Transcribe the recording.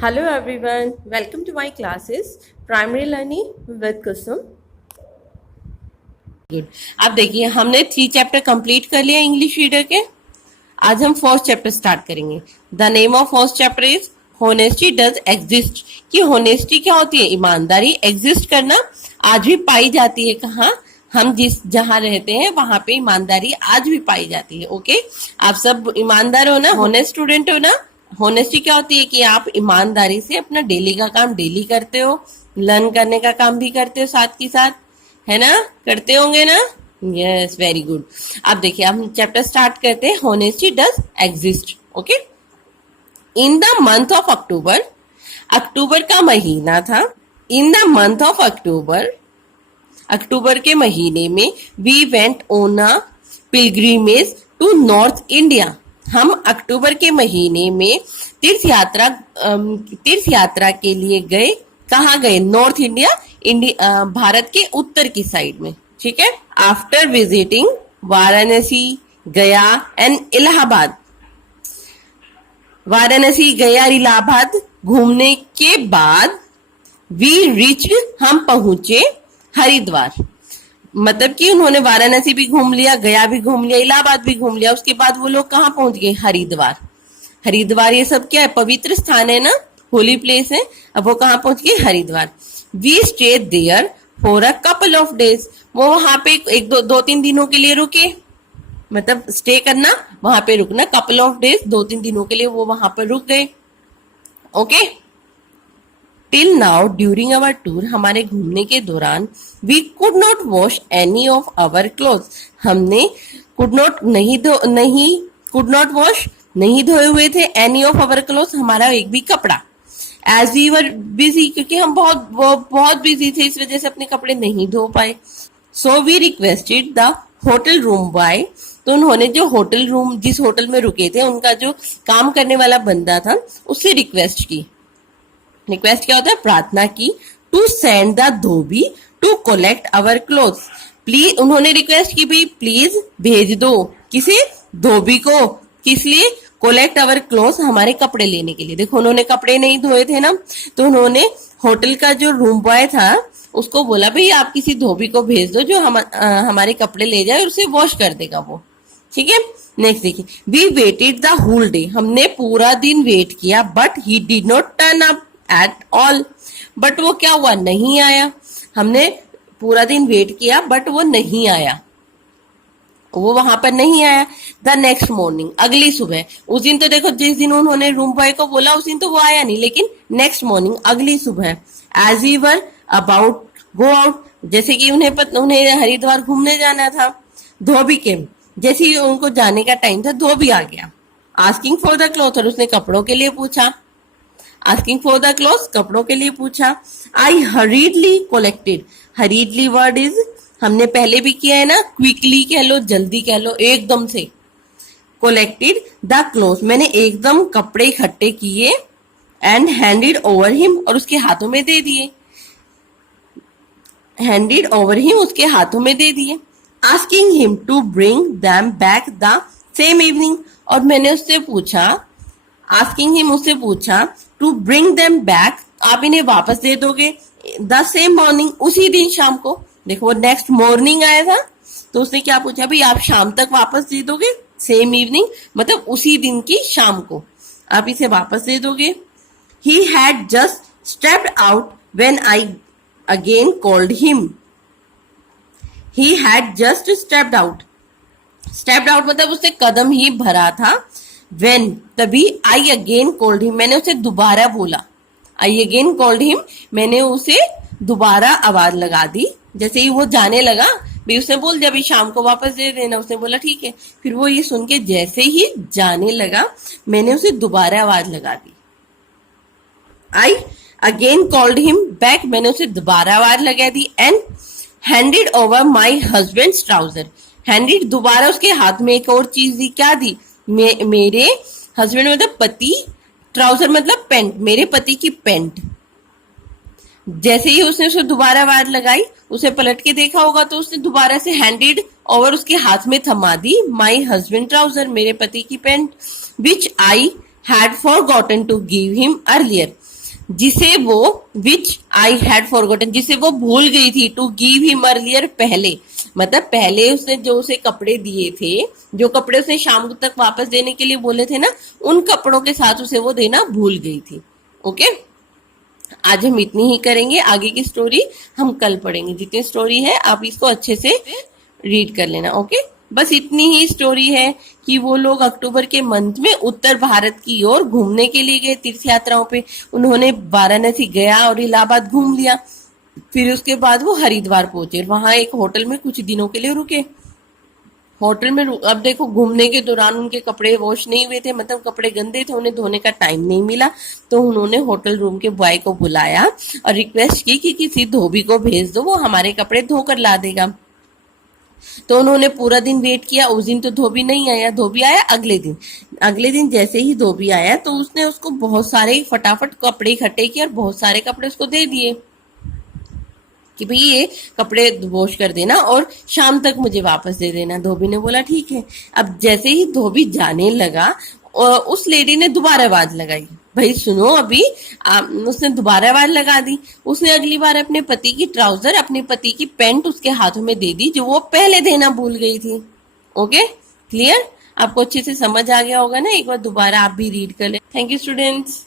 Hello everyone, welcome to my classes Primary Learning with Kusum. Good. अब देखिए हमने 3 chapter complete कर लिया इंग्लिश रीडर के। आज हम फर्स्ट चैप्टर स्टार्ट करेंगे। The name of first chapter is honesty does exist. कि होनेस्टी क्या होती है? ईमानदारी। एग्जिस्ट करना, आज भी पाई जाती है। कहाँ? हम जिस जहां रहते हैं वहां पे ईमानदारी आज भी पाई जाती है। ओके, आप सब ईमानदार हो ना? होनेस्ट स्टूडेंट हो ना? होनेस्टी क्या होती है कि आप ईमानदारी से अपना डेली का काम डेली करते हो, लर्न करने का काम भी करते हो साथ के साथ, है ना? करते होंगे ना? Yes, very good. अब देखिए हम चैप्टर स्टार्ट करते हैं। Honesty does exist. Okay, in the month of October, October का महीना था। In the month of October, October के महीने में we went on a pilgrimage to North India. हम अक्टूबर के महीने में तीर्थ यात्रा के लिए गए। कहाँ गए? नॉर्थ इंडिया, भारत के उत्तर की साइड में। ठीक है। आफ्टर विजिटिंग वाराणसी, गया एंड इलाहाबाद। वाराणसी, गया, इलाहाबाद घूमने के बाद वी रिच्ड, हम पहुंचे हरिद्वार। मतलब कि उन्होंने वाराणसी भी घूम लिया, गया भी घूम लिया, इलाहाबाद भी घूम लिया। उसके बाद वो लोग कहाँ पहुंच गए? हरिद्वार। हरिद्वार ये सब क्या है? पवित्र स्थान है ना, होली प्लेस है। अब वो कहाँ पहुंच गए? Haridwar. We stay there for a couple of days. वो वहां पे एक दो तीन दिनों के लिए रुके। मतलब स्टे करना, वहां पे रुकना। कपल ऑफ डेज, 2-3 दिनों के लिए वो वहां पर रुक गए। Okay, till now during our tour, हमारे घूमने के दौरान we could not wash any of our clothes. हमने कुड नॉट वॉश, नहीं धोए हुए थे एनी ऑफ आवर क्लोथ्स, हमारा एक भी कपड़ा। एज वी वर बिजी, क्योंकि हम बहुत बिजी थे, इस वजह से अपने कपड़े नहीं धो पाए। So we requested the hotel room boy, तो उन्होंने जो होटल रूम, जिस होटल में रुके थे, उनका जो काम करने वाला बंदा था, उससे रिक्वेस्ट की। रिक्वेस्ट क्या होता है? प्रार्थना की। To send the dhobi to collect our clothes. Please, उन्होंने रिक्वेस्ट की भाई प्लीज भेज दो। किसे? धोबी को। किस लिए? कलेक्ट आवर क्लोथ्स, हमारे कपड़े लेने के लिए। देखो उन्होंने कपड़े नहीं धोए थे ना, तो उन्होंने होटल का जो रूम बॉय था उसको बोला भाई आप किसी धोबी को भेज दो जो हमारे कपड़े ले जाए और उसे वॉश कर देगा वो। ठीक है। नेक्स्ट देखिए, we waited the whole day, हमने पूरा दिन वेट किया। But he did not turn up at all, but वो क्या हुआ? नहीं आया। हमने पूरा दिन वेट किया बट वो नहीं आया, वो वहां पर नहीं आया। द नेक्स्ट मॉर्निंग, अगली सुबह, उस दिन तो देखो जिस दिन उन्होंने रूम बॉय को बोला उस दिन तो वो आया नहीं, लेकिन नेक्स्ट मॉर्निंग, अगली सुबह, as we were about go out, जैसे कि उन्हें हरिद्वार घूमने जाना था, धोबी केम, जैसे ही उनको जाने का टाइम था धोबी आ गया। आस्किंग फॉर द क्लॉथ, और उसने कपड़ों के लिए पूछा। आस्किंग फॉर द क्लोथ, कपड़ों के लिए पूछा। I hurriedly collected, hurriedly word is, हमने पहले भी किया है ना, क्विकली कह लो, जल्दी कह लो, एकदम से। कलेक्टेड द क्लोथ, मैंने एकदम कपड़े इकट्ठे किए। एंड हैंडेड ओवर हिम, और उसके हाथों में दे दिए। हैंडेड ओवर हिम, उसके हाथों में दे दिए। Asking him to bring them back the same evening, और मैंने उससे पूछा, आस्किंग हिम, उससे पूछा, टू ब्रिंग देम बैक, आप इन्हें वापस दे दोगे? द सेम मॉर्निंग, उसी दिन शाम को। देखो नेक्स्ट मॉर्निंग आया था तो उसने क्या पूछा? भाई आप शाम तक वापस दे दोगे? सेम इवनिंग मतलब उसी दिन की शाम को आप इसे वापस दे दोगे। He had just stepped out when I again called him. He had just stepped out, stepped out मतलब उसने कदम ही भरा था। वेन, तभी, आई अगेन कॉल्ड हिम, मैंने उसे दोबारा बोला। आई अगेन कॉल्ड हिम, मैंने उसे दोबारा आवाज लगा दी। जैसे ही वो जाने लगा, भाई उसने बोल दिया भाई शाम को वापस दे देना, उसने बोला ठीक है। फिर वो ये सुन के जैसे ही जाने लगा, मैंने उसे दोबारा आवाज लगा दी। I again called him back, मैंने उसे दोबारा आवाज लगा दी। And handed over my husband trouser, handed, दोबारा उसके हाथ में एक और चीज दी। क्या दी? मेरे हस्बैंड मतलब पति, ट्राउजर मतलब पैंट, मेरे पति की पैंट। जैसे ही उसने उसे दोबारा आवाज लगाई, उसे पलट के देखा होगा तो उसने दोबारा से हैंडेड ओवर, उसके हाथ में थमा दी माई हस्बैंड ट्राउजर, मेरे पति की pant, which I had forgotten to give him earlier, जिसे वो विच आई हैड फॉरगॉटन, जिसे वो भूल गई थी, टू गिव हिम अर्लियर, पहले, मतलब पहले उसने जो उसे कपड़े दिए थे, जो कपड़े उसने शाम तक वापस देने के लिए बोले थे ना, उन कपड़ों के साथ उसे वो देना भूल गई थी। ओके, आज हम इतनी ही करेंगे, आगे की स्टोरी हम कल पढ़ेंगे। जितनी स्टोरी है आप इसको अच्छे से रीड कर लेना। ओके, बस इतनी ही स्टोरी है कि वो लोग अक्टूबर के मंथ में उत्तर भारत की ओर घूमने के लिए गए, तीर्थ यात्राओं पे। उन्होंने वाराणसी गया और इलाहाबाद घूम लिया। फिर उसके बाद वो हरिद्वार पहुंचे, वहां एक होटल में कुछ दिनों के लिए रुके। होटल में अब देखो, घूमने के दौरान उनके कपड़े वॉश नहीं हुए थे, मतलब कपड़े गंदे थे, उन्हें धोने का टाइम नहीं मिला। तो उन्होंने होटल रूम के बॉय को बुलाया और रिक्वेस्ट की कि किसी धोबी को भेज दो, वो हमारे कपड़े धोकर ला देगा। तो उन्होंने पूरा दिन वेट किया, उस दिन तो धोबी नहीं आया। धोबी आया अगले दिन। अगले दिन जैसे ही धोबी आया तो उसने उसको बहुत सारे फटाफट कपड़े इकट्ठे किए और बहुत सारे कपड़े उसको दे दिए कि भाई ये कपड़े वॉश कर देना और शाम तक मुझे वापस दे देना। धोबी ने बोला ठीक है। अब जैसे ही धोबी जाने लगा, उस लेडी ने दोबारा आवाज लगाई, भाई सुनो अभी। उसने दोबारा आवाज लगा दी। उसने अगली बार अपने पति की ट्राउजर, अपने पति की पैंट उसके हाथों में दे दी, जो वो पहले देना भूल गई थी। Okay, clear? आपको अच्छे से समझ आ गया होगा ना? एक बार दोबारा आप भी रीड कर ले। Thank you students.